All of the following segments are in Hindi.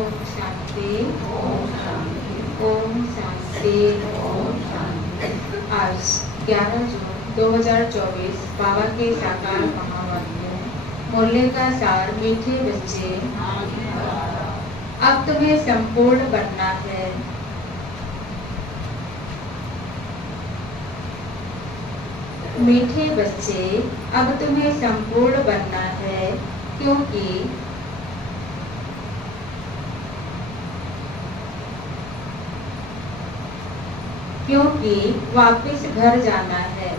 ओम शांति। ओम शांति। आज 11 जून 2024 बाबा के साकार महावाक्य। मूल्य का सार। मीठे बच्चे, अब तुम्हें संपूर्ण बनना है। मीठे बच्चे, अब तुम्हें संपूर्ण बनना है, क्योंकि वापस घर जाना है।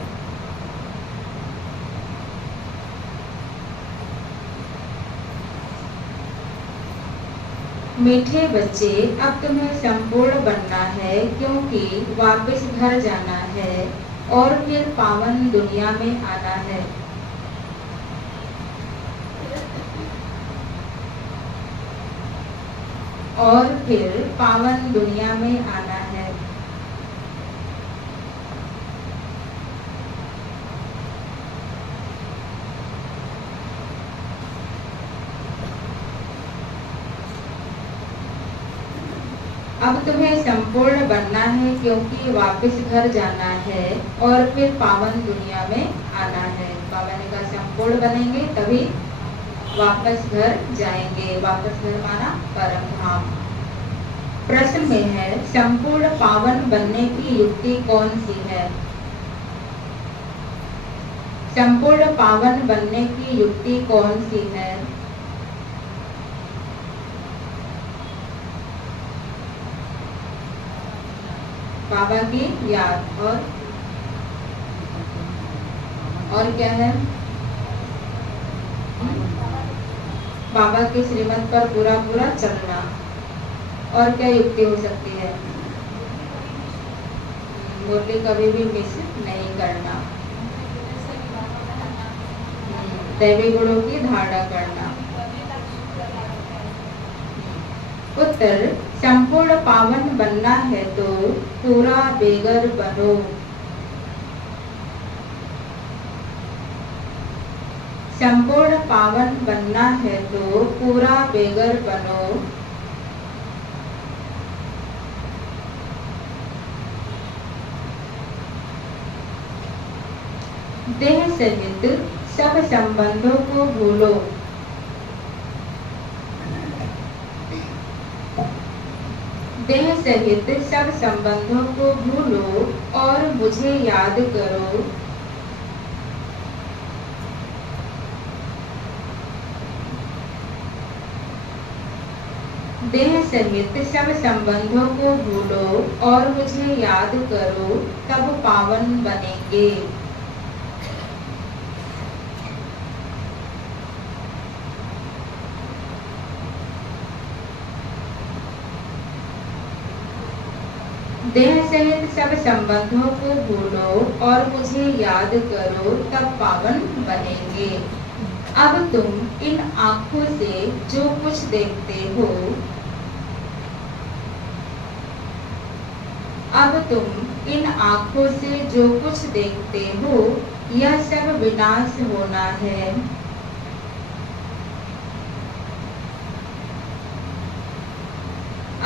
मीठे बच्चे, अब तुम्हें संपूर्ण बनना है, क्योंकि वापस घर जाना है और फिर पावन दुनिया में आना है। और फिर पावन दुनिया में आना है। अब तुम्हें संपूर्ण बनना है, क्योंकि वापस घर जाना है और फिर पावन दुनिया में आना है। बाबा ने कहा संपूर्ण बनेंगे तभी वापस घर जाएंगे। वापस घर माना परम धाम। प्रश्न में है, संपूर्ण पावन बनने की युक्ति कौन सी है? संपूर्ण पावन बनने की युक्ति कौन सी है? बाबा की याद। और क्या है? बाबा के श्रीमत पर पूरा पूरा चलना। और क्या युक्ति हो सकती है? मुरली कभी भी मिस नहीं करना। दैवी गुणों की धारणा करना। उत्तर, संपूर्ण पावन बनना है तो पूरा बेगर बनो। संपूर्ण पावन बनना है तो पूरा बेगर बनो। देह सहित सब संबंधों को भूलो। देह सहित सब संबंधों को भूलो और मुझे याद करो। देह सहित सब संबंधों को भूलो और मुझे याद करो, तब पावन बनेंगे। देह सहित सब संबंधों को भूलो और मुझे याद करो, तब पावन बनेंगे। अब तुम इन आँखों से जो कुछ देखते हो, अब तुम इन आँखों से जो कुछ देखते हो, यह सब विनाश होना है।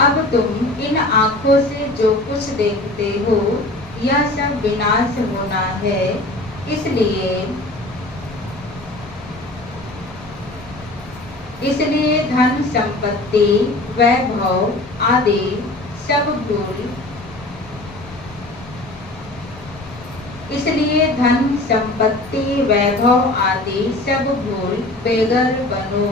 अब तुम इन आँखों से जो कुछ देखते हो, यह सब विनाश होना है। इसलिए धन संपत्ति वैभव आदि सब भूल बेगर बनो।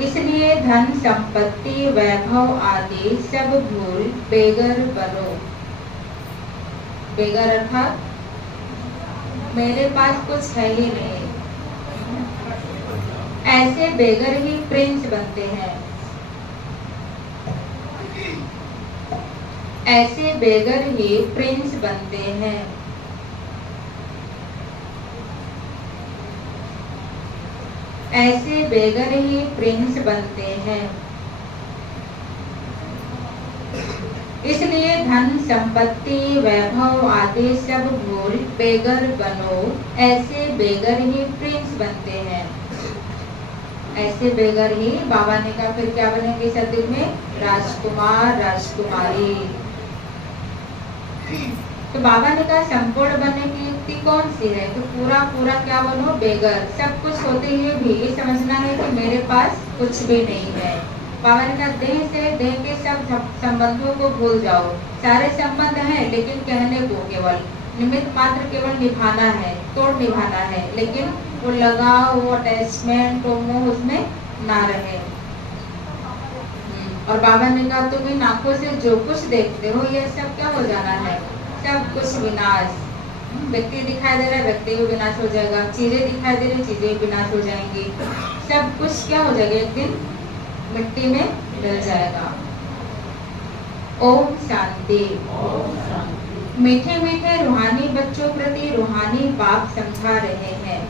इसलिए धन संपत्ति वैभव आदि सब भूल बेगर बनो। बेगर अर्थात मेरे पास कुछ है ही नहीं। ऐसे बेगर ही प्रिंस बनते हैं। ऐसे बेगर ही प्रिंस बनते हैं। ऐसे बेगर ही प्रिंस बनते हैं। इसलिए धन संपत्ति वैभव आदि सब भूल बेगर बनो, ऐसे बेगर ही प्रिंस बनते हैं। ऐसे बेगर ही बाबा ने कहा फिर क्या बनेंगे सतयुग में? राजकुमार राजकुमारी। तो बाबा ने कहा संपूर्ण बनने की युक्ति कौन सी है? तो पूरा पूरा क्या बनो? बेगर। सब कुछ होते हुए भी ये समझना है कि मेरे पास कुछ भी नहीं है। बाबा ने कहा देह से देह के सब संबंधों को भूल जाओ। सारे संबंध हैं लेकिन कहने को केवल निमित्त मात्र, केवल निभाना है, तोड़ निभाना है, लेकिन वो लगाव, वो अटैचमेंट, वो मोह उसमें ना रहे। और बाबा ने कहा तुम इन आंखों से जो कुछ देखते हो ये सब क्या हो जाना है? सब कुछ विनाश। व्यक्ति दिखाई दे रहा है, व्यक्ति भी विनाश हो जाएगा। चीजें दिखाई दे रही, चीजें भी विनाश हो जाएंगी। सब कुछ क्या हो जाएगा? एक दिन मिट्टी में मिल जाएगा। ओम शांति। मीठे मीठे रूहानी बच्चों प्रति रूहानी बाप समझा रहे हैं।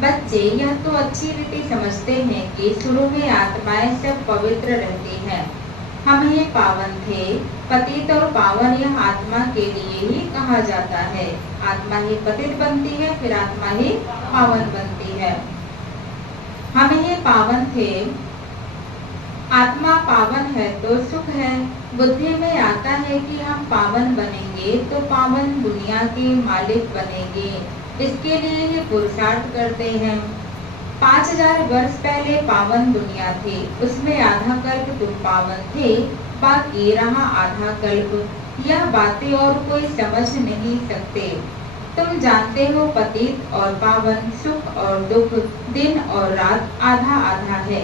बच्चे यह तो अच्छी रीति समझते हैं कि शुरू में आत्माएं सब पवित्र रहती हैं। हम ही पावन थे। पतित और पावन यह आत्मा के लिए ही कहा जाता है। आत्मा ही पतित बनती है, फिर आत्मा ही पावन बनती है। हम ही पावन थे। आत्मा पावन है तो सुख है। बुद्धि में आता है कि हम पावन बनेंगे तो पावन दुनिया के मालिक बनेंगे। इसके लिए ही पुरुषार्थ करते हैं। 5000 वर्ष पहले पावन दुनिया थी, उसमें आधा कल्प तुम पावन थे, बाकी रहा आधा कल्प। यह बातें और कोई समझ नहीं सकते। तुम जानते हो पतित और पावन, सुख और दुख, दिन और रात आधा आधा है।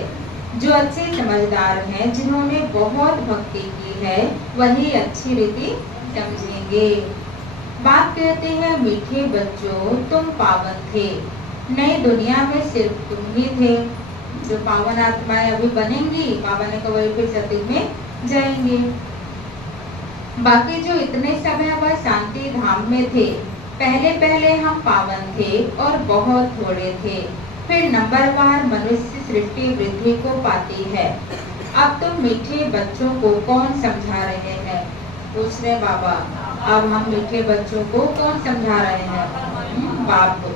जो अच्छे समझदार हैं, जिन्होंने बहुत भक्ति की है, वही अच्छी रीति समझेंगे। बाप कहते हैं मीठे बच्चों तुम पावन थे। नई दुनिया में सिर्फ तुम ही थे। जो पावन आत्माएं अभी बनेंगी, बाबा ने कहा फिर सतयुग में जाएंगे। बाकी जो इतने समय वह शांति धाम में थे। पहले पहले हम पावन थे और बहुत थोड़े थे। फिर नंबरवार मनुष्य सृष्टि वृद्धि को पाती है। अब तुम मीठे बच्चों को कौन समझा रहे हैं? पूछ रहे बाबा, अब हम मीठे बच्चों को कौन समझा रहे हैं? बाप को।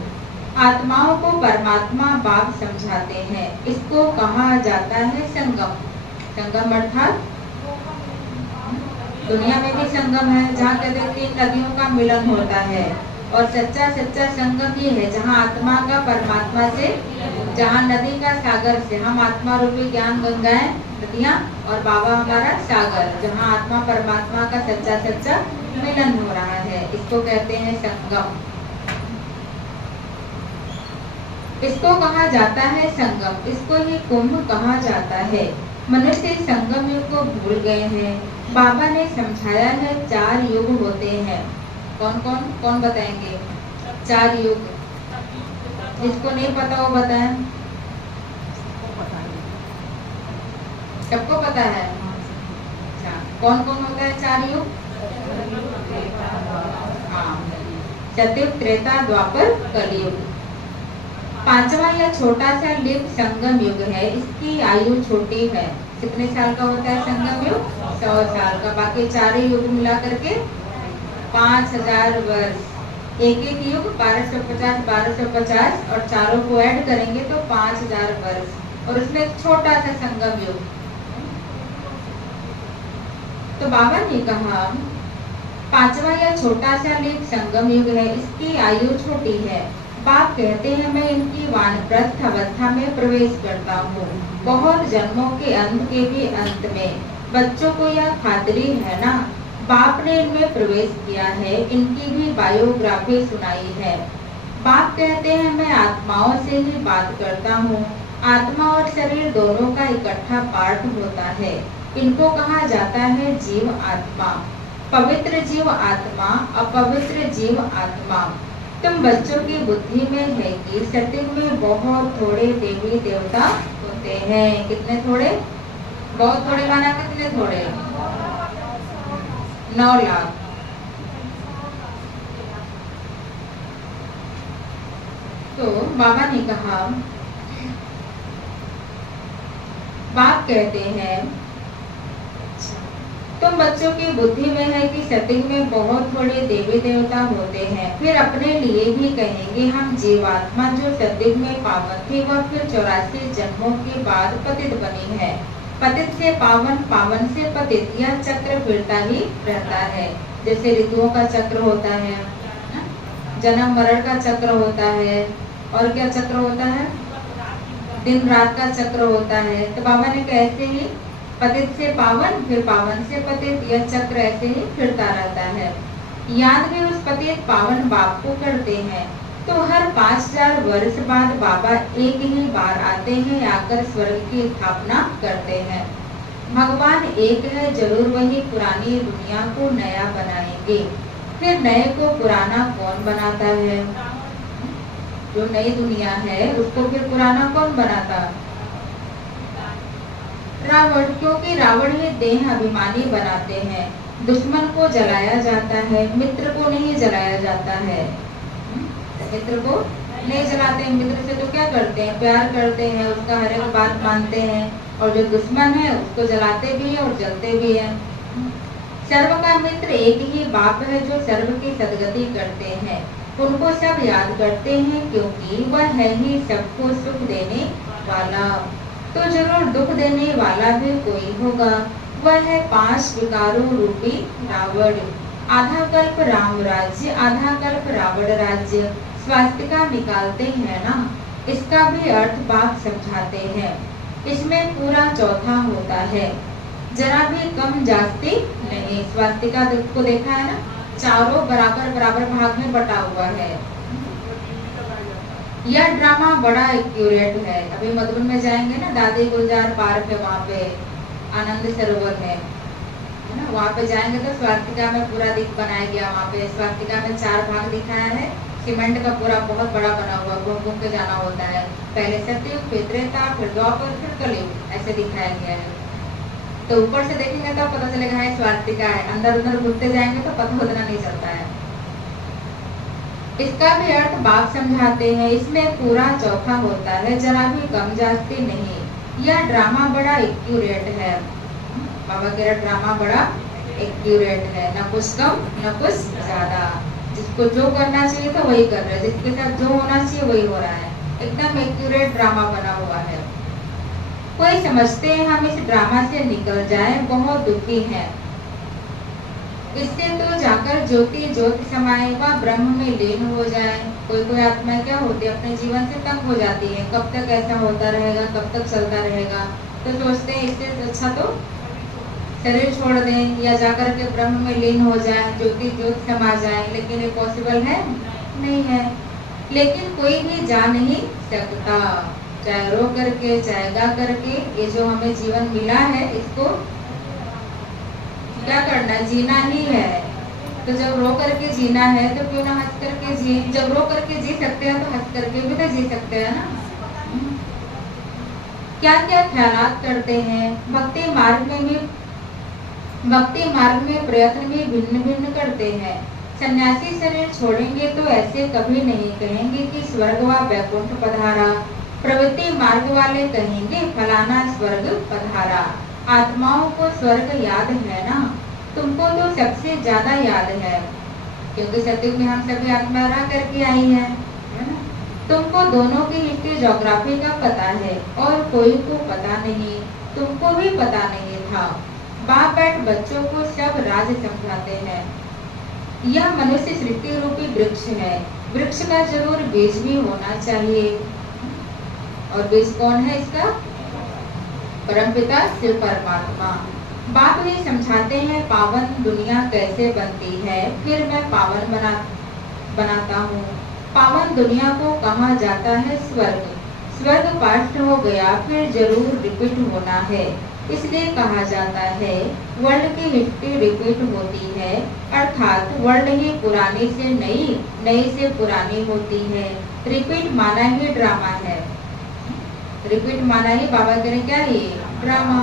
आत्माओं को परमात्मा बाप समझाते हैं। इसको कहा जाता है संगम। संगम अर्थात दुनिया में भी संगम है, जहाँ कहते हैं 3 नदियों का मिलन होता है। और सच्चा सच्चा संगम ये है जहाँ आत्मा का परमात्मा से, जहाँ नदी का सागर से, हम आत्मा रूपी ज्ञान गंगाएं नदियाँ और बाबा हमारा सागर, जहाँ आत्मा परमात्मा का सच्चा सच्चा मिलन हो रहा है, इसको कहते हैं संगम। इसको कहा जाता है संगम। इसको ही कुंभ कहा जाता है। मनुष्य संगम युग को भूल गए हैं। बाबा ने समझाया है 4 युग होते हैं। कौन कौन कौन बताएंगे? 4 युग। जिसको नहीं पता वो बताएं। सबको पता है? अच्छा, कौन कौन होता है 4 युग? सतयुग, त्रेता, द्वापर, कलयुग। 5वां या छोटा सा लिप संगम युग है। इसकी आयु छोटी है। कितने साल का होता है संगम युग? 100 साल का। बाकी 4 युग मिला करके 5000 वर्ष। एक एक युग 1250 1250 और चारों को ऐड करेंगे तो 5000 वर्ष। और उसमें एक छोटा सा संगम युग। तो बाबा ने कहा 5वां या छोटा सा लिप संगम युग है। इसकी आयु छोटी है। बाप कहते हैं मैं इनकी वानप्रस्थ अवस्था में प्रवेश करता हूँ, बहुत जन्मों के अंत के भी अंत में। बच्चों को यह खातिरी है ना, बाप ने इनमें प्रवेश किया है। इनकी भी बायोग्राफी सुनाई है। बाप कहते हैं मैं आत्माओं से ही बात करता हूँ। आत्मा और शरीर दोनों का इकट्ठा पार्ट होता है। इनको कहा जाता है जीव आत्मा। पवित्र जीव आत्मा, अपवित्र जीव आत्मा। तुम बच्चों की बुद्धि में है कि सतयुग में बहुत थोड़े देवी देवता होते हैं। कितने थोड़े? बहुत थोड़े माना कितने थोड़े? 9 लाख। तो बाबा ने कहा, बाप कहते हैं तुम बच्चों की बुद्धि में है कि सतयुग में बहुत थोड़े देवी देवता होते हैं, फिर अपने लिए भी कहेंगे हम जीवात्मा जो सतयुग में पावन थी वह फिर 84 जन्मों के बाद पतित बनी है। पतित से पावन, पावन से पतित, यह चक्र फिरता ही रहता है। जैसे ऋतुओं का चक्र होता है, जन्म मरण का चक्र होता है, और क्या चक्र होता है, दिन रात का चक्र होता है। तो बाबा ने कैसे ही पतित से पावन, फिर पावन से पतित, यह चक्र ऐसे ही फिरता रहता है। याद भी उस पतित पावन बाप को करते हैं। तो हर 5000 वर्ष बाद बाबा एक ही बार आते हैं, आकर स्वर्ग की स्थापना करते हैं। भगवान एक है, जरूर वही पुरानी दुनिया को नया बनाएंगे। फिर नए को पुराना कौन बनाता है? जो नई दुनिया है उसको फिर पुराना कौन बनाता? रावण, क्योंकि रावण ही देह अभिमानी बनाते हैं। दुश्मन को जलाया जाता है, मित्र को नहीं जलाया जाता है। मित्र को नहीं जलाते हैं, मित्र से तो क्या करते हैं, प्यार करते हैं, उसका हर एक बात मानते हैं। और जो दुश्मन है उसको जलाते भी है और जलते भी है। सर्व का मित्र एक ही बाप है, जो सर्व की सदगति करते हैं। उनको सब याद करते हैं, क्योंकि वह है ही सबको सुख देने वाला। तो जरूर दुख देने वाला भी कोई होगा, वह है 5 विकारों रूपी रावण। आधा कल्प राम राज्य, आधा कल्प रावण राज्य। स्वास्तिका निकालते हैं ना, इसका भी अर्थ बाप समझाते हैं। इसमें पूरा चौथा होता है, जरा भी कम जास्ती नहीं। स्वास्तिका को देखा है ना, चारों बराबर बराबर भाग में बटा हुआ है। यह ड्रामा बड़ा एक्यूरेट है। अभी मधुबन में जाएंगे ना, दादी गुलजार पार्क है, वहाँ पे आनंद सरोवर है ना, वहाँ पे जाएंगे तो स्वास्तिका में पूरा दिख बनाया गया। वहाँ पे स्वास्तिका में 4 भाग दिखाया है, सीमेंट का पूरा बहुत बड़ा बना हुआ, घूम घूम के जाना होता है। पहले सतयुग, फिर त्रेता, फिर द्वापर, फिर कलयुग, ऐसे दिखाया गया है। तो ऊपर से देखेंगे तो पता चलेगा है स्वास्तिका है, अंदर उधर घूमते जाएंगे तो पता उतना नहीं चलता है। इसका भी अर्थ बाप समझाते हैं। इसमें पूरा चौथा होता है, जरा भी कम जास्ती नहीं। यह ड्रामा बड़ा एक्यूरेट है। बाबा कह रहा ड्रामा बड़ा एक्यूरेट है, न कुछ कम न कुछ ज्यादा। जिसको जो करना चाहिए था वही कर रहे हैं, जिसके साथ जो होना चाहिए वही हो रहा है। एकदम एक्यूरेट ड्रामा बना हुआ है। कोई समझते हैं हम इस ड्रामा से निकल जाए, बहुत दुखी है। इससे तो जाकर ज्योति ज्योति समाए व ब्रह्म में लीन हो जाए। कोई कोई आत्मा क्या होती है, अपने जीवन से तंग हो जाती है, कब तक ऐसा होता रहेगा, कब तक चलता रहेगा। तो सोचते हैं इससे अच्छा तो शरीर छोड़ दें या जाकर के ब्रह्म में लीन हो जाए, ज्योति ज्योति समा जाए। लेकिन ये पॉसिबल है नहीं है। लेकिन कोई भी जा नहीं सकता, चाहे रो करके चाहे गा करके। ये जो हमें जीवन मिला है इसको क्या करना है, जीना ही है। तो जब रो करके जीना है तो क्यों ना हंस करके जी। जब रो करके जी सकते हैं तो हंस करके भी तो जी सकते हैं ना। क्या क्या ख्यालात करते हैं। भक्ति मार्ग में प्रयत्न भी भिन्न भिन्न करते हैं। सन्यासी शरीर छोड़ेंगे तो ऐसे कभी नहीं कहेंगे कि स्वर्ग व वैकुंठ पधारा। प्रवृत्ति मार्ग वाले कहेंगे फलाना स्वर्ग पधारा। आत्माओं को स्वर्ग याद है ना, तुमको तो सबसे ज्यादा याद है, क्योंकि सतयुग में हम सभी आत्मा रह करके आई है ना। तुमको दोनों की हिस्ट्री ज्योग्राफी का पता है और कोई को पता नहीं, तुमको भी पता नहीं था। बाप बैठ बच्चों को सब राज समझाते हैं। यह मनुष्य सृष्टि रूपी वृक्ष है, वृक्ष का जरूर बीज भी होना चाहिए। और बीज कौन है इसका? परमपिता शिव परमात्मा। बाप ही समझाते हैं पावन दुनिया कैसे बनती है, फिर मैं पावन बनाता हूँ। पावन दुनिया को कहा जाता है स्वर्ग। स्वर्ग पास्ट हो गया फिर जरूर रिपीट होना है, इसलिए कहा जाता है वर्ल्ड की हिस्ट्री रिपीट होती है। अर्थात वर्ल्ड ही पुरानी से नई, नई से पुरानी होती है। रिपीट माना ही ड्रामा है। रिपीट माना ही बाबा कह रहे क्या है, ड्रामा।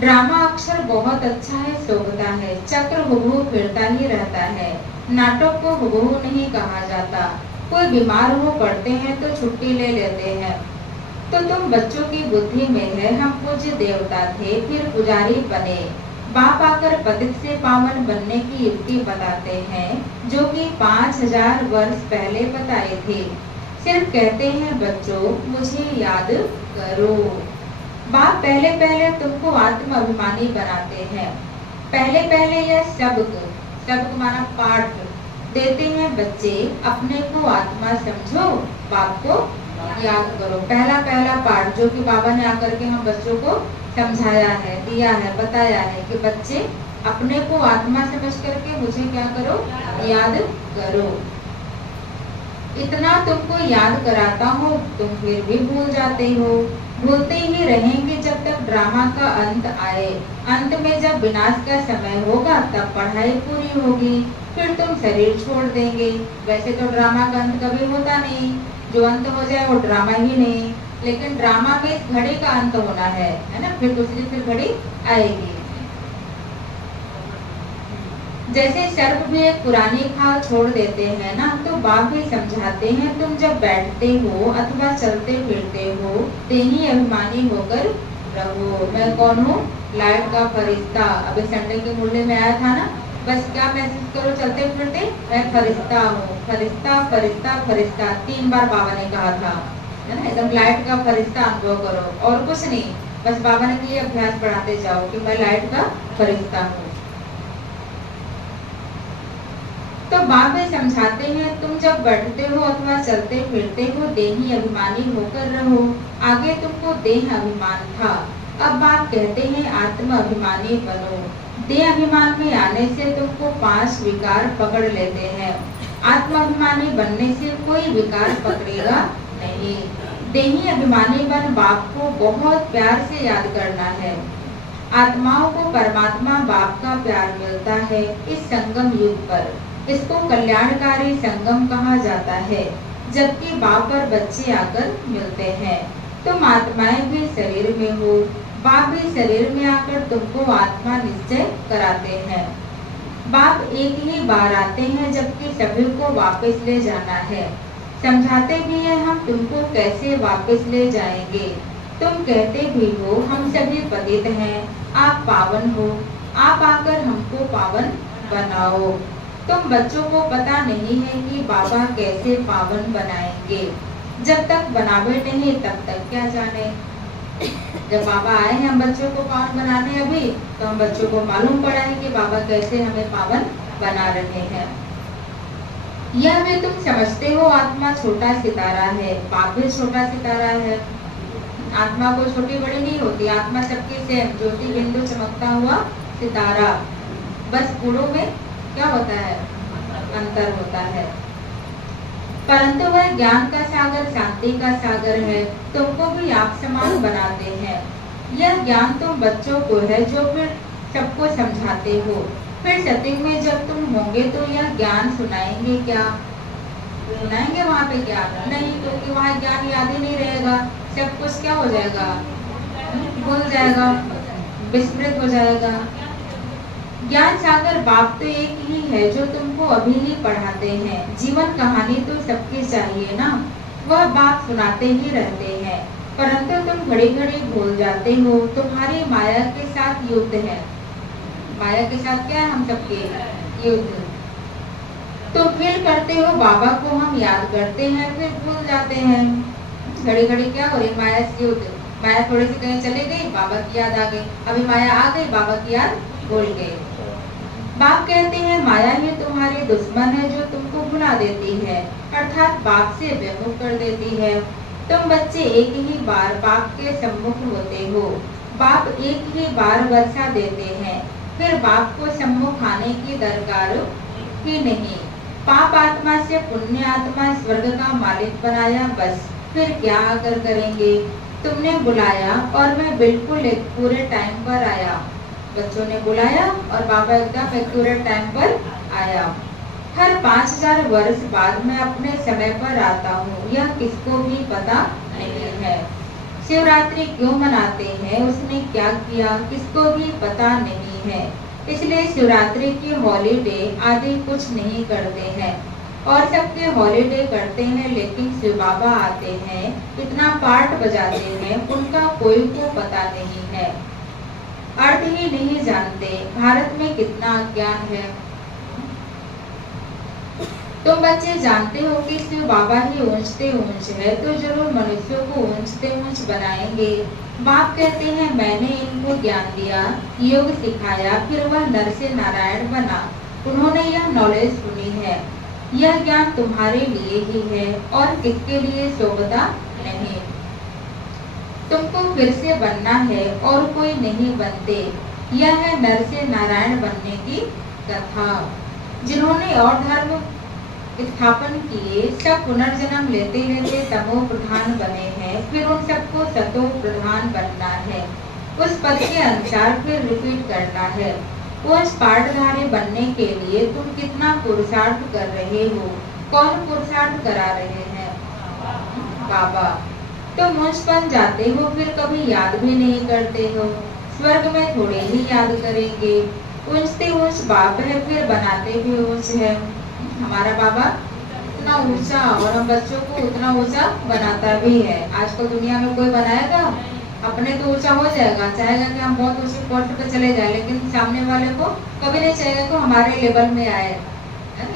ड्रामा अक्षर बहुत अच्छा है, शोभता है। चक्र हुबहू फिरता ही रहता है। नाटक को हुबहू नहीं कहा जाता। कोई बीमार हो पड़ते हैं तो छुट्टी ले लेते हैं, तो तुम बच्चों की बुद्धि में है हम पूज्य देवता थे फिर पुजारी बने। बाप आकर पतित से पावन बनने की युक्ति बताते हैं जो कि 5000 वर्ष पहले बताए थे। सिर्फ कहते हैं बच्चों मुझे याद करो। बाप पहले पहले तुमको आत्म अभिमानी बनाते हैं। पहले पहले यह सबक माना पाठ देते हैं बच्चे अपने को आत्मा समझो बाप को याद करो। पहला पहला पाठ जो कि बाबा ने आकर के हम बच्चों को समझाया है, दिया है, बताया है कि बच्चे अपने को आत्मा समझ करके मुझे क्या करो, याद करो। इतना तुमको याद कराता हूँ तुम फिर भी भूल जाते हो। भूलते ही रहेंगे जब तक ड्रामा का अंत आए। अंत में जब विनाश का समय होगा तब पढ़ाई पूरी होगी, फिर तुम शरीर छोड़ देंगे। वैसे तो ड्रामा का अंत कभी होता नहीं, जो अंत हो जाए वो ड्रामा ही नहीं, लेकिन ड्रामा में इस घड़ी का अंत होना है ना, फिर दूसरी फिर घड़ी आएगी। जैसे सर्प भी एक पुरानी खाल छोड़ देते हैं ना, तो बाप भी समझाते हैं तुम जब बैठते हो अथवा चलते फिरते हो देही अभिमानी होकर रहो। मैं कौन हूँ? लाइट का फरिश्ता। अभी संडे के मूल्य में आया था ना, बस क्या महसूस करो चलते फिरते, मैं फरिश्ता हूँ। फरिश्ता फरिश्ता फरिश्ता 3 बार बाबा ने कहा था, है ना। एकदम लाइट का फरिश्ता अनुभव करो और कुछ नहीं, बस बाबा ने ये अभ्यास बढ़ाते जाओ कि मैं लाइट का फरिश्ता हूँ। तो बाबा समझाते हैं तुम जब बैठते हो अथवा चलते फिरते हो देही अभिमानी होकर रहो। आगे तुमको देह अभिमान था, अब बाप कहते हैं आत्म अभिमानी बनो। देह अभिमान में आने से तुमको 5 विकार पकड़ लेते हैं। आत्म अभिमानी बनने से कोई विकार पकड़ेगा नहीं। देही अभिमानी बन बाप को बहुत प्यार से याद करना है। आत्माओं को परमात्मा बाप का प्यार मिलता है इस संगम युग पर। इसको कल्याणकारी संगम कहा जाता है, जबकि बाप और बच्चे आकर मिलते हैं। तुम आत्माएं भी शरीर में हो, बाप भी शरीर में आकर तुमको आत्मा निश्चय कराते हैं। बाप एक ही बार आते हैं जबकि सभी को वापस ले जाना है। समझाते भी हैं हम तुमको कैसे वापस ले जाएंगे। तुम कहते भी हो हम सभी पतित हैं, आप पावन हो, आप आकर हमको पावन बनाओ। तुम बच्चों को पता नहीं है कि बाबा कैसे पावन बनाएंगे। जब तक बनावे नहीं तब तक क्या जाने। जब बाबा आए हैं हम बच्चों को पावन बनाने अभी, तो हम बच्चों को मालूम पड़ा है कि बाबा कैसे हमें पावन बना रहे हैं। यह भी तुम समझते हो आत्मा छोटा सितारा है, बाप भी छोटा सितारा है। आत्मा कोई छोटी बड़ी नहीं होती, आत्मा सबकी सेम, ज्योति बिंदु चमकता हुआ सितारा। बस गुणों में क्या होता है, अंतर होता है। परंतु वह ज्ञान का सागर, शांति का सागर है, तुमको भी आप समान बनाते हैं। यह ज्ञान तुम बच्चों को है जो फिर सबको समझाते हो। फिर सत्युग में जब तुम होंगे तो यह ज्ञान सुनाएंगे क्या? सुनाएंगे वहाँ पे ज्ञान नहीं, क्योंकि वहाँ ज्ञान याद ही नहीं रहेगा। सब कुछ क्या हो जाएगा, भूल जाएगा, विस्मृत हो जाएगा। ज्ञान सागर बाप तो एक ही है जो तुमको अभी ही पढ़ाते हैं। जीवन कहानी तो सबकी चाहिए ना, वह बाप सुनाते ही रहते हैं, परंतु तुम घड़ी घड़ी भूल जाते हो। तुम्हारी माया के साथ युद्ध है। माया के साथ क्या है, हम सबके युद्ध। तो फील करते हो बाबा को हम याद करते हैं फिर भूल जाते हैं। घड़ी घड़ी क्या हो रही, माया से युद्ध। माया थोड़ी सी कहीं चले गई, बाबा की याद आ गई, अभी माया आ गई, बाबा की याद भूल गई। बाप कहते हैं माया ही तुम्हारी दुश्मन है जो तुमको भुला देती है, अर्थात बाप से विमुख कर देती है। तुम बच्चे एक ही बार बाप के सम्मुख होते हो। बाप एक ही बार वर्षा देते हैं, फिर बाप को सम्मुख आने की दरकार ही नहीं। पाप आत्मा से पुण्य आत्मा स्वर्ग का मालिक बनाया, बस फिर क्या आकर करेंगे। तुमने बुलाया और मैं बिल्कुल एक पूरे टाइम पर आया। बच्चों ने बुलाया और बाबा एकदम एक्यूरेट टाइम पर आया। हर 5000 वर्ष बाद मैं अपने समय पर आता हूँ, यह किसको भी पता नहीं है। शिवरात्रि क्यों मनाते हैं, उसने क्या किया, किसको भी पता नहीं है। इसलिए शिवरात्रि की हॉलीडे आदि कुछ नहीं करते हैं। और सबके हॉलीडे करते हैं, लेकिन शिव बाबा आते हैं, इतना पाठ बजाते हैं, उनका कोई को पता नहीं है, अर्थ ही नहीं जानते। भारत में कितना अज्ञान है। तुम बच्चे जानते हो कि शिव बाबा ही ऊंचते ऊंच है, तो जरूर मनुष्यों को ऊंचते ऊंच बनाएंगे। बाप कहते हैं मैंने इनको ज्ञान दिया, योग सिखाया, फिर वह नर से नारायण बना। उन्होंने यह नॉलेज सुनी है, यह ज्ञान तुम्हारे लिए ही है और किसके लिए सोबता नहीं। तुमको फिर से बनना है और कोई नहीं बनते। यह है नर से नारायण बनने की कथा। जिन्होंने और धर्म स्थापन किए, सब पुनर्जन्म लेते लेते तमो प्रधान बने हैं, फिर उन सबको सतो प्रधान बनना है। उस पद के अनुसार फिर रिपीट करना है। उस पाठधारी बनने के लिए तुम कितना पुरुषार्थ कर रहे हो? कौन पुरुषार्थ करा रहे हैं? बाबा। तुम मुझ बन जाते हो, फिर कभी याद भी नहीं करते हो। स्वर्ग में थोड़े ही याद करेंगे। ऊंचते ऊंच बाप है, फिर बनाते भी ऊंच है। हमारा बाबा इतना ऊंचा और हम बच्चों को उतना ऊंचा बनाता भी है। आजकल दुनिया में कोई बनाएगा? अपने तो ऊंचा हो जाएगा, चाहेगा कि हम बहुत ऊंचे पोस्ट पे चले जाए, लेकिन सामने वाले को कभी नहीं चाहेगा कि हमारे लेवल में आए।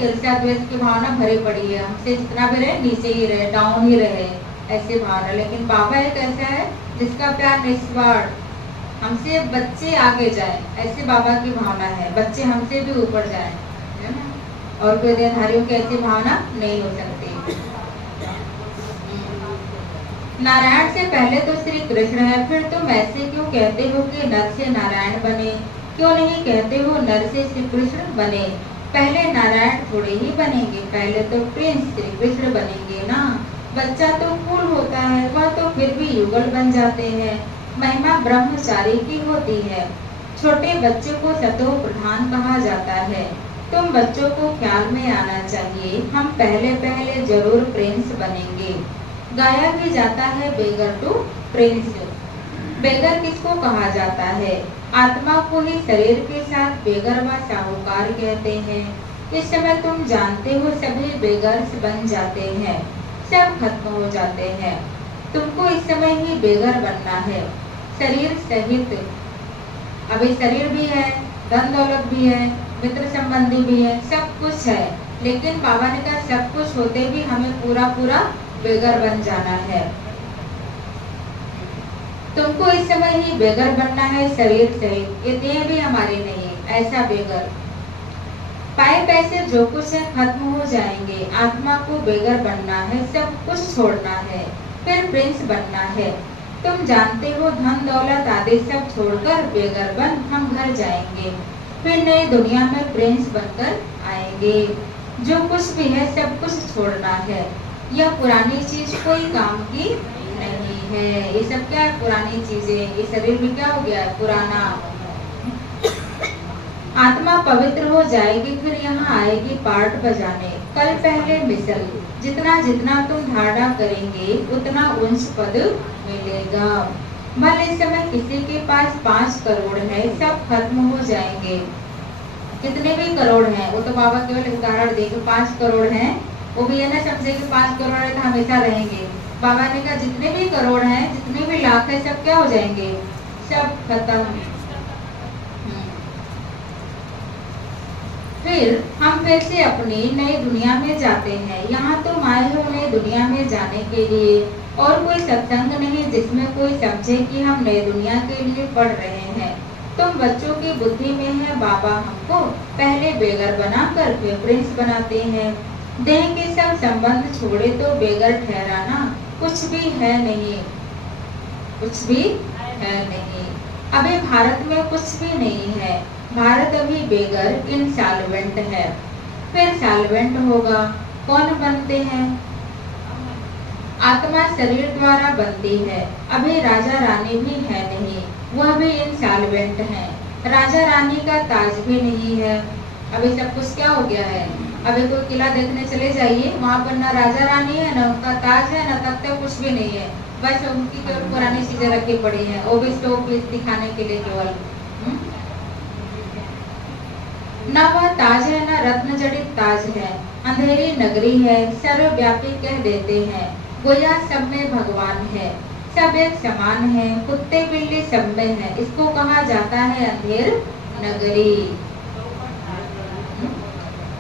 ईर्ष्या द्वेष की भावना भरी पड़ी है, हमसे जितना भी रहे नीचे ही रहे, डाउन ही रहे, ऐसी भावना। लेकिन बाबा एक ऐसा है जिसका प्यार निस्वार्थ, हमसे बच्चे आगे जाए, ऐसे बाबा की भावना है। बच्चे हमसे भी ऊपर जाए, है ना? और कोई देहधारियों की ऐसी भावना नहीं हो सकती। नारायण से पहले तो श्री कृष्ण है, फिर तुम ऐसे क्यों कहते हो कि नर से नारायण बने? क्यों नहीं कहते हो नर से श्री कृष्ण बने? पहले नारायण थोड़े ही बनेंगे, पहले तो प्रिंस श्री कृष्ण बनेंगे ना। बच्चा तो फूल होता है, वह तो फिर भी युगल बन जाते हैं। महिमा ब्रह्मचारी की होती है। छोटे बच्चे को सतो प्रधान कहा जाता है। तुम बच्चों को ख्याल में आना चाहिए, हम पहले पहले जरूर प्रिंस बनेंगे। गाया भी जाता है बेगर टू प्रिंस। बेगर किसको कहा जाता है? आत्मा को ही शरीर के साथ बेगर व साहूकार कहते हैं। इस समय तुम जानते हो सभी बेगर्स बन जाते हैं, सब खत्म हो जाते हैं। तुमको इस समय ही बेगर बनना है, शरीर सहित। अभी शरीर भी है, धन दौलत भी है, मित्र संबंधी भी है, सब कुछ है, लेकिन बाबा ने कहा सब कुछ होते भी हमें पूरा पूरा बेगर बन जाना है। तुमको इस समय ही बेगर बनना है, शरीर सहित। ये देह भी हमारी नहीं है, ऐसा बेगर। पाए पैसे जो कुछ है खत्म हो जाएंगे, आत्मा को बेगर बनना है, सब कुछ छोड़ना है, फिर प्रिंस बनना है। तुम जानते हो धन दौलत आदि सब छोड़कर बेगर बन हम घर जाएंगे, फिर नई दुनिया में प्रिंस बनकर आएंगे। जो कुछ भी है सब कुछ छोड़ना है। यह पुरानी चीज कोई काम की नहीं है। ये सब क्या है? पुरानी चीजें। ये शरीर भी क्या हो गया है? पुराना। आत्मा पवित्र हो जाएगी, फिर यहाँ आएगी पाठ बजाने। कल पहले मिसल, जितना जितना तुम धारणा करेंगे उतना उच्च पद मिलेगा। भले इस समय किसी के पास 5 करोड़ है, सब खत्म हो जाएंगे। जितने भी करोड़ हैं, वो तो बाबा केवल उदाहरण देके 5 करोड़ हैं, वो भी ये ना समझे कि 5 करोड़ है तो हमेशा रहेंगे। बाबा ने कहा जितने भी करोड़ हैं, जितने भी लाख है, सब क्या हो जाएंगे? सब खत्म। फिर हम फिर से अपनी नई दुनिया में जाते हैं। यहाँ तुम आए हो नई दुनिया में जाने के लिए, और कोई सत्संग नहीं जिसमें कोई समझे कि हम नई दुनिया के लिए पढ़ रहे हैं। तुम बच्चों की बुद्धि में है बाबा हमको पहले बेगर बनाकर फिर प्रिंस बनाते हैं। देह के सब संबंध छोड़े तो बेगर ठहराना कुछ भी है नहीं, कुछ भी है नहीं। अभी भारत में कुछ भी नहीं है। भारत अभी बेगर इंसॉल्वेंट है, फिर सॉल्वेंट होगा। कौन बनते हैं? आत्मा शरीर द्वारा बनती है। अभी राजा रानी भी है नहीं, वह भी इंसॉल्वेंट है। राजा रानी का ताज भी नहीं है। अभी सब कुछ क्या हो गया है? अभी कोई किला देखने चले जाइए, वहाँ पर ना राजा रानी है, ना उनका ताज है, ना तख्त, कुछ भी नहीं है। बस उनकी केवल पुरानी चीजें रखी पड़ी हैं, वो भी शो पीस दिखाने के लिए केवल। न वह ताज है, न रत्न जड़ित ताज है। अंधेरी नगरी है, सर्वव्यापी कह देते हैं, गोया सब में भगवान है, सब एक समान है, कुत्ते बिल्ली सब में है, इसको कहा जाता है अंधेर नगरी।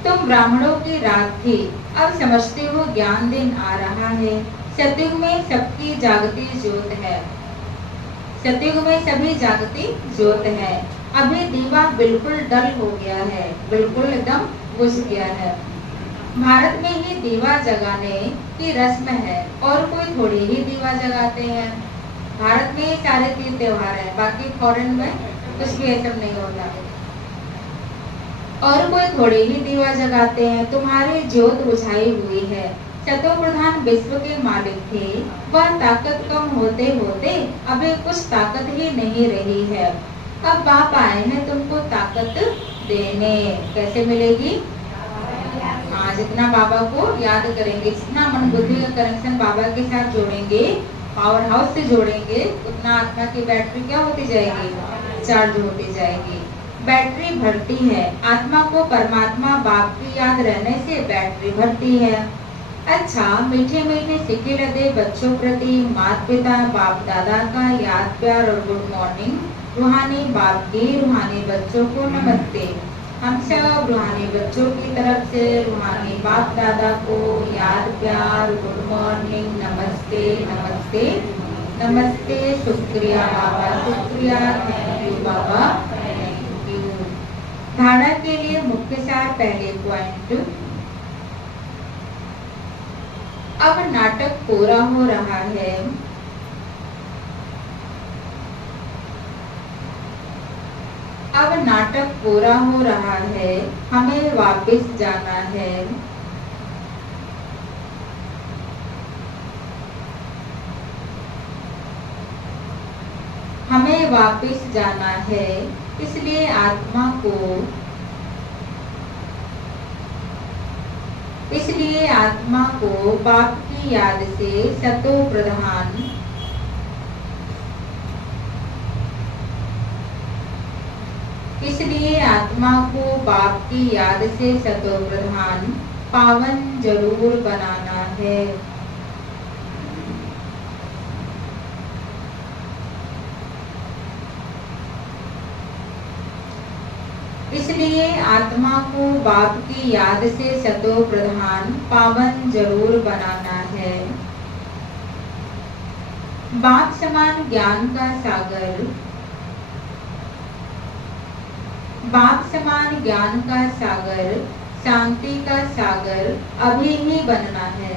तुम ब्राह्मणों की रात थी, अब समझते हो ज्ञान दिन आ रहा है। सतयुग में सबकी जागती ज्योत है, सतयुग में सभी जागती ज्योत है। अभी दीवा बिल्कुल डल हो गया है, बिल्कुल एकदम बुझ गया है। भारत में ही दीवा जगाने की रस्म है, और कोई थोड़ी ही दीवा जगाते हैं। भारत में ही सारे 3 त्योहार हैं, बाकी फॉरेन में कुछ भी ऐसा नहीं होता, और कोई थोड़े ही दीवा जगाते हैं। तुम्हारी ज्योत बुझाई हुई है। सतो प्रधान विश्व के मालिक थे, वह ताकत कम होते होते अभी कुछ ताकत ही नहीं रही है। अब बाप आए हैं तुमको ताकत देने। कैसे मिलेगी? जितना बाबा को याद करेंगे, जितना मन बुद्धि का कनेक्शन बाबा के साथ जोड़ेंगे, पावर हाउस से जोड़ेंगे, उतना आत्मा की बैटरी क्या होती जाएगी? चार्ज होती जाएगी। बैटरी भरती है, आत्मा को परमात्मा बाप की याद रहने से बैटरी भरती है। अच्छा, मीठे मीठे सिक्के लदे बच्चों प्रति माता पिता बाप दादा का याद प्यार और गुड मॉर्निंग। रूहानी बाप की रूहानी बच्चों को नमस्ते। हम सब रूहानी बच्चों की तरफ से रूहानी बाप दादा को याद प्यार गुड मॉर्निंग, नमस्ते नमस्ते नमस्ते। शुक्रिया बाबा, शुक्रिया, thank you Baba, thank you. धारणा के लिए मुख्य सार पहले पॉइंट। अब नाटक पूरा हो रहा है। अब नाटक पूरा हो रहा है, हमें वापस जाना है। हमें वापस जाना है, इसलिए आत्मा को बाप की याद से सतो प्रधान इसलिए आत्मा को बाप की याद से सतो प्रधान पावन जरूर बनाना है। इसलिए आत्मा को बाप की याद से सतो प्रधान पावन जरूर बनाना है। बाप समान ज्ञान का सागर, बाप समान ज्ञान का सागर, शांति का सागर अभी ही बनना है।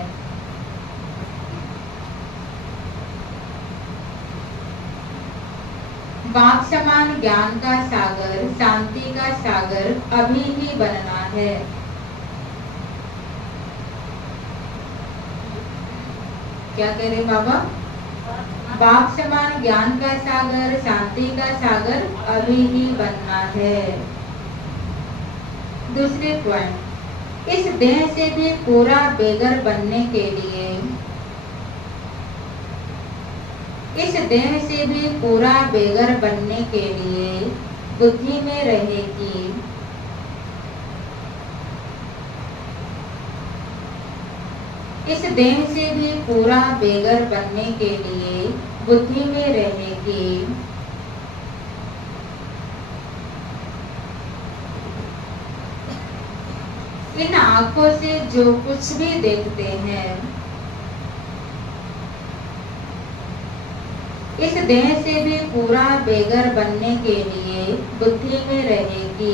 बाप समान ज्ञान का सागर, शांति का सागर अभी ही बनना है। क्या कह रहे बाबा? बाप समान ज्ञान का सागर, शांति का सागर अभी ही बनना है। दूसरे पॉइंट, इस देह से भी पूरा बेगर बनने के लिए, इस देह से भी पूरा बेगर बनने के लिए बुद्धि में रहे कि इस देह से भी पूरा बेगर बनने के लिए बुद्धि में रहे कि इन आंखों से जो कुछ भी देखते हैं, इस देह से भी पूरा बेगर बनने के लिए बुद्धि में रहे कि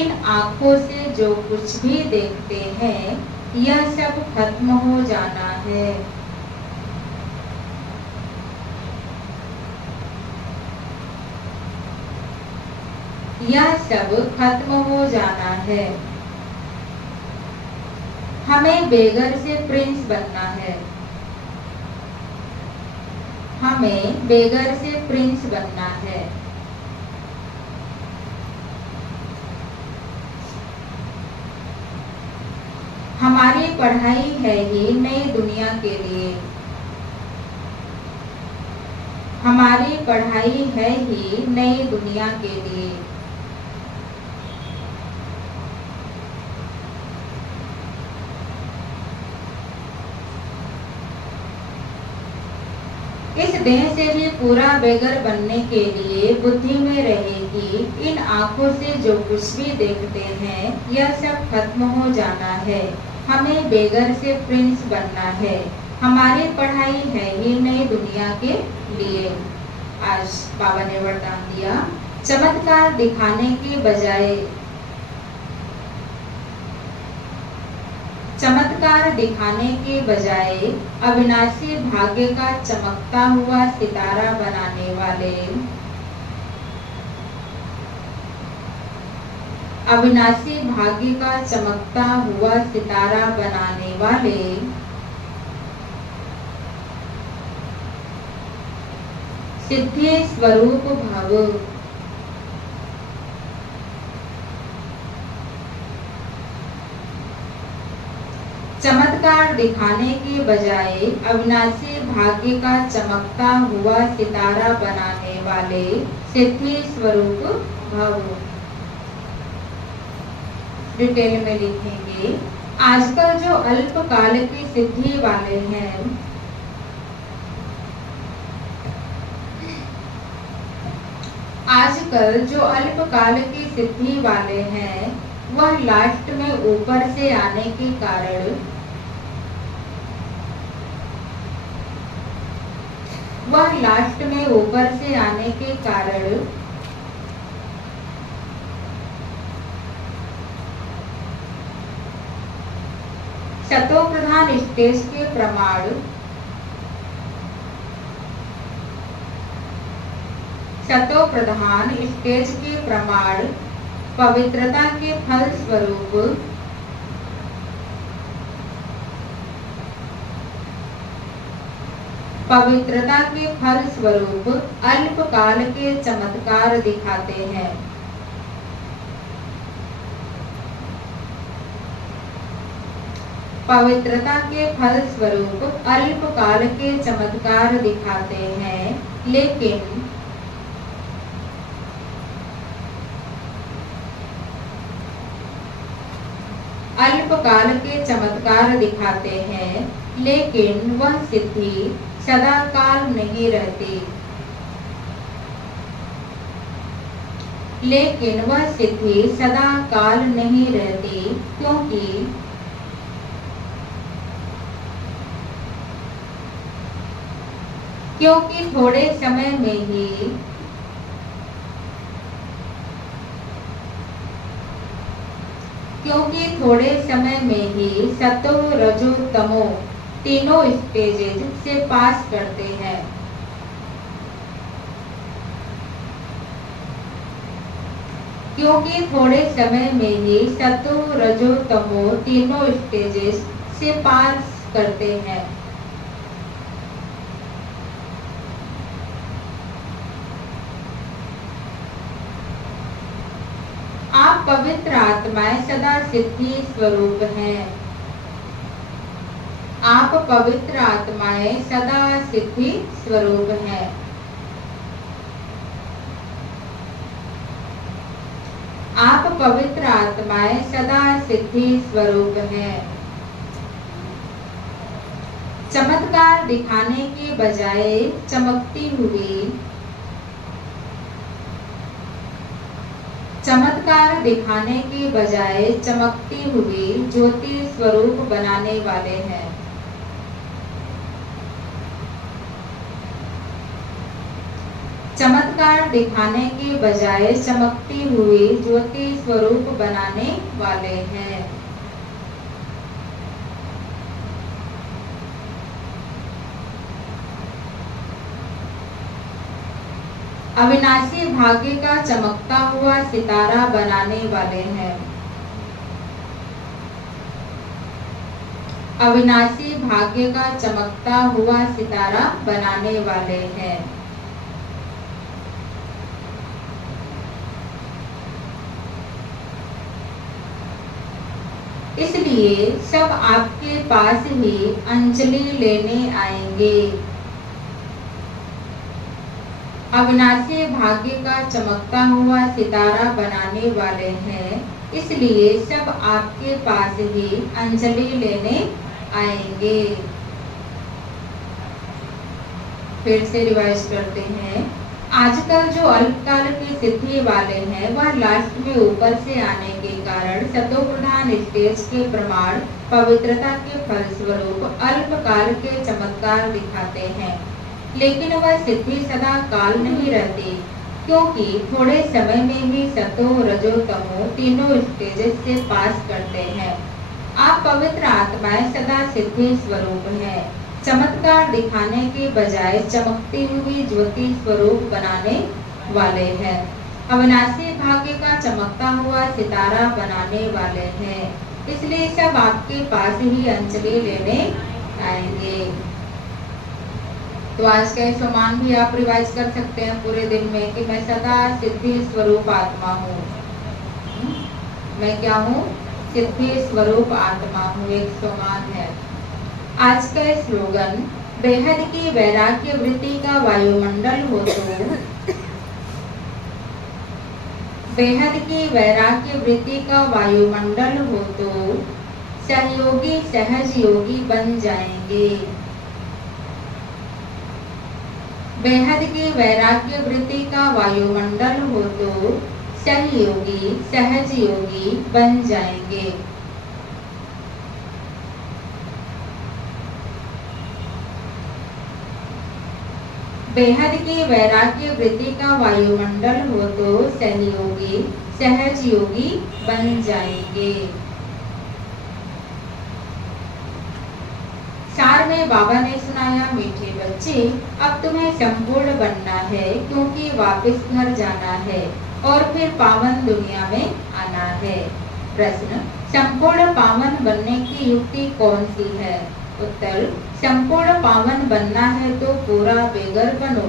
इन आंखों से जो कुछ भी देखते हैं यह सब खत्म हो जाना है। यह सब खत्म हो जाना है। हमें बेगर से प्रिंस बनना है। हमें बेगर से प्रिंस बनना है। हमारी पढ़ाई है ही नई दुनिया के लिए। हमारी पढ़ाई है ही नई दुनिया के लिए। इस देह से भी पूरा बेगर बनने के लिए बुद्धि में रहे कि इन आँखों से जो कुछ भी देखते हैं यह सब खत्म हो जाना है। हमें बेगर से प्रिंस बनना है। हमारी पढ़ाई है ही नई दुनिया के लिए। आज बाबा ने वरदान दिया, चमत्कार दिखाने के बजाय अविनाशी भाग्य का चमकता हुआ सितारा बनाने वाले सिद्धि स्वरूप भव। चमत्कार दिखाने के बजाय अविनाशी भाग्य का चमकता हुआ सितारा बनाने वाले सिद्धि स्वरूप भव। डिटेल में लिखेंगे, आजकल जो अल्पकाल की सिद्धि वाले हैं वह लास्ट में ऊपर से आने के कारण शतोप्रधान स्टेज के प्रमाण पवित्रता के फल स्वरूप अल्पकाल के चमत्कार दिखाते हैं। लेकिन वह सिद्धि सदा काल नहीं रहती। क्योंकि थोड़े समय में ही सतो रजो तमो तीनों स्टेजेस से पास करते हैं। आप पवित्र आत्माएं सदा सिद्धि स्वरूप हैं। आप पवित्र आत्माएं सदा सिद्धि स्वरूप हैं। आप पवित्र आत्माएं सदा सिद्धि स्वरूप हैं। चमत्कार दिखाने के बजाय चमकती हुई ज्योति स्वरूप बनाने वाले हैं। चमत्कार दिखाने के बजाय चमकती हुई ज्योति स्वरूप बनाने वाले हैं। अविनाशी भाग्य का चमकता हुआ सितारा बनाने वाले हैं। अविनाशी भाग्य का चमकता हुआ सितारा बनाने वाले हैं। इसलिए सब आपके पास ही अंजलि लेने आएंगे। अविनाशी भाग्य का चमकता हुआ सितारा बनाने वाले हैं, इसलिए सब आपके पास ही अंजलि लेने आएंगे। फिर से रिवाइज करते हैं। आजकल जो अल्पकाल की सिद्धि वाले हैं वह लास्ट में ऊपर से आने के कारण सतो प्रधान स्टेज के प्रमाण पवित्रता के फलस्वरूप अल्पकाल के चमत्कार दिखाते हैं, लेकिन वह सिद्धि सदा काल नहीं रहती, क्योंकि थोड़े समय में ही सतो रजो तमो तीनों स्टेजेस से पास करते हैं। आप पवित्र आत्माएं सदा सिद्धि स्वरूप हैं। चमत्कार दिखाने के बजाय चमकती हुई ज्योति स्वरूप बनाने वाले हैं। अविनाशी भाग्य का चमकता हुआ सितारा बनाने वाले हैं। इसलिए सब आपके पास ही अंजलि लेने आएंगे। तो आज का सम्मान भी आप रिवाइज कर सकते हैं पूरे दिन में कि मैं सदा सिद्धि स्वरूप आत्मा हूँ। मैं क्या हूँ? सिद्धि स्वरूप आत्मा हूँ। एक सम्मान है। आज का स्लोगन, बेहद की वैराग्य वृत्ति का वायुमंडल हो तो, बेहद की वैराग्य वृत्ति का वायुमंडल हो तो सहयोगी सहज योगी बन जाएंगे। बेहद की वैराग्य वृत्ति का वायुमंडल हो तो सहयोगी सहज योगी बन जाएंगे। बेहद की वैराग्य वृत्ति का वायुमंडल हो तो सहयोगी सहज योगी बन जाएंगे। सार में बाबा ने सुनाया, मीठे बच्चे, अब तुम्हें संपूर्ण बनना है, क्योंकि वापस घर जाना है और फिर पावन दुनिया में आना है। प्रश्न, संपूर्ण पावन बनने की युक्ति कौन सी है? उत्तर, संपूर्ण पावन बनना है तो पूरा बेगर बनो,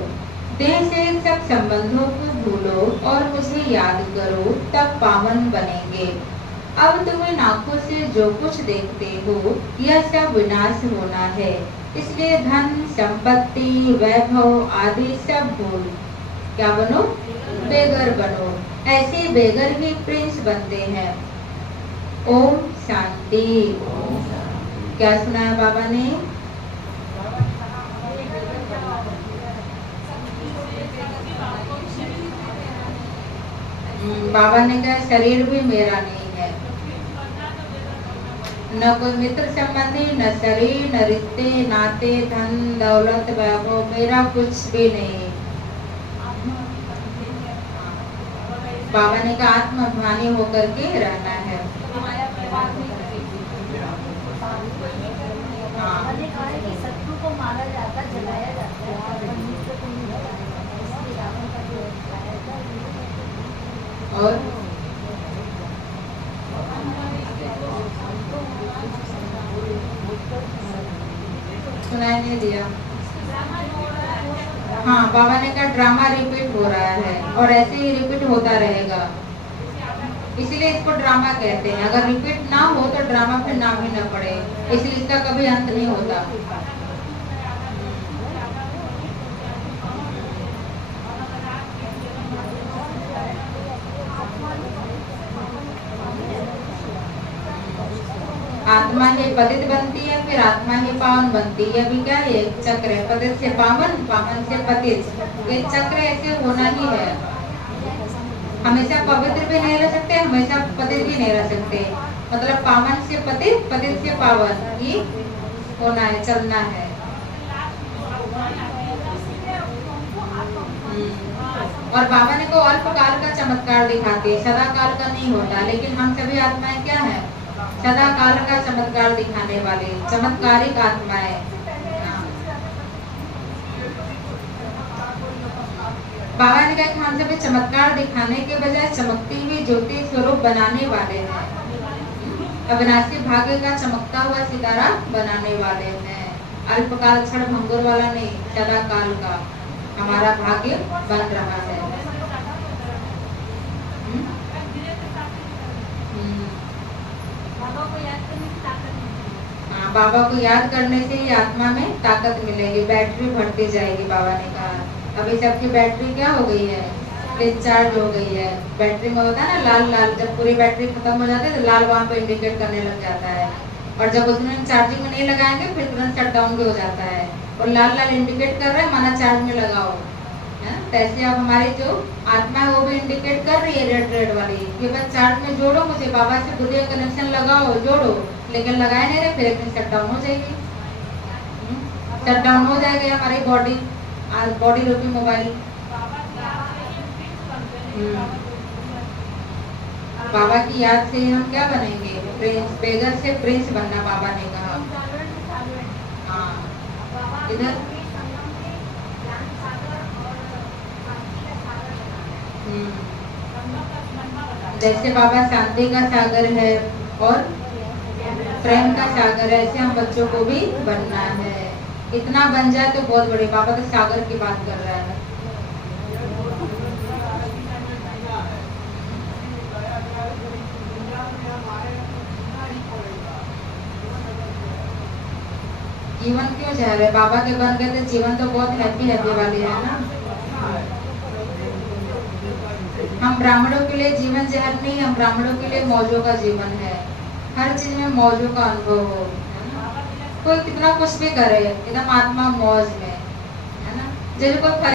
देह से सब संबंधों को भूलो और मुझे याद करो, तब पावन बनेंगे। अब तुम्हें आंखों से जो कुछ देखते हो यह सब विनाश होना है, इसलिए धन संपत्ति वैभव आदि सब भूल क्या बनो? बेगर बनो। ऐसे बेगर ही प्रिंस बनते हैं। ओम शांति। क्या सुनाया बाबा ने? बाबा ने कहा शरीर भी मेरा नहीं है, न कोई मित्र संबंधी, न शरीर, न रिश्ते नाते, धन दौलत वैभव, मेरा कुछ भी नहीं। बाबा ने कहा आत्माभिमानी होकर के रहना है। शत्रु को मारा जाता, जलाया जाता है, और सुनाई नहीं दिया। हाँ, बाबा ने कहा ड्रामा रिपीट हो रहा है और ऐसे ही रिपीट होता रहेगा, इसीलिए इसको ड्रामा कहते हैं। अगर रिपीट ना हो तो ड्रामा फिर नाम ही न पड़े, इसलिए इसका कभी अंत नहीं होता। आत्मा ही पतित बनती है, फिर आत्मा ही पावन बनती है। अभी क्या है? चक्र है, पतित से पावन, पावन से पतित। ये चक्र ऐसे होना ही है। हमेशा पवित्र भी नहीं रह सकते, हमेशा पतित भी नहीं रह सकते। मतलब पावन से पतित, पतित से पावन, ये होना है, चलना है। और बाबा ने को अल्पकाल का चमत्कार दिखाते, सदा काल का नहीं होता। लेकिन हम सभी आत्माएं क्या है? सदा काल का चमत्कार दिखाने वाले चमत्कारिक आत्माएं। बाबा ने कहा कि हम सभी चमत्कार दिखाने के बजाय चमकती हुई ज्योति स्वरूप बनाने वाले हैं। अविनाशी भाग्य का चमकता हुआ सितारा बनाने वाले हैं। अल्पकाल क्षण भंगुर वाला नहीं, सदा काल का हमारा भाग्य बन रहा है। बाबा को याद करने से ही आत्मा में ताकत मिलेगी, बैटरी बढ़ती जाएगी। बाबा ने कहा अभी सबकी बैटरी क्या हो गई है? डिस्चार्ज हो गई है। बैटरी में होता है ना लाल लाल, जब पूरी बैटरी खत्म हो जाती है तो लाल वहाँ पे इंडिकेट करने लग जाता है। और जब उसमें चार्जिंग में नहीं लगाएंगे फिर तुरंत शट डाउन भी हो जाता है। और लाल लाल इंडिकेट कर रहा है माना चार्ज में लगाओ है। तैसे अब हमारी जो आत्मा है वो भी इंडिकेट कर रही है रेड रेड वाली कि बस चार्ज में जोड़ो, मुझे बाबा से बुद्धि का कनेक्शन लगाओ, जोड़ो, लेकिन लगाए नहीं रहे, फिर एक दिन शट डाउन हो जाएगी। शट डाउन हो जाएगी हमारी बॉडी, बॉडी रूपी मोबाइल। बाबा की याद से हम क्या बनेंगे? प्रिंस, बेगर से प्रिंस बनना बाबा ने कहा। हाँ, इधर जैसे बाबा शांति का सागर है और प्रेम का सागर है, ऐसे हम बच्चों को भी बनना है। इतना बन जाए तो बहुत बड़ी, बाबा तो सागर की बात कर रहा है। जीवन क्यों जा रहे? बाबा के बन गए तो जीवन तो बहुत हैप्पी हैप्पी वाली है ना। हम ब्राह्मणों के लिए जीवन जहर नहीं, हम ब्राह्मणों के लिए मौजों का जीवन है। हर चीज में मौजों का अनुभव हो, कोई कितना कुछ भी करे, एकदम आत्मा मौज में, है ना। जैसे कोई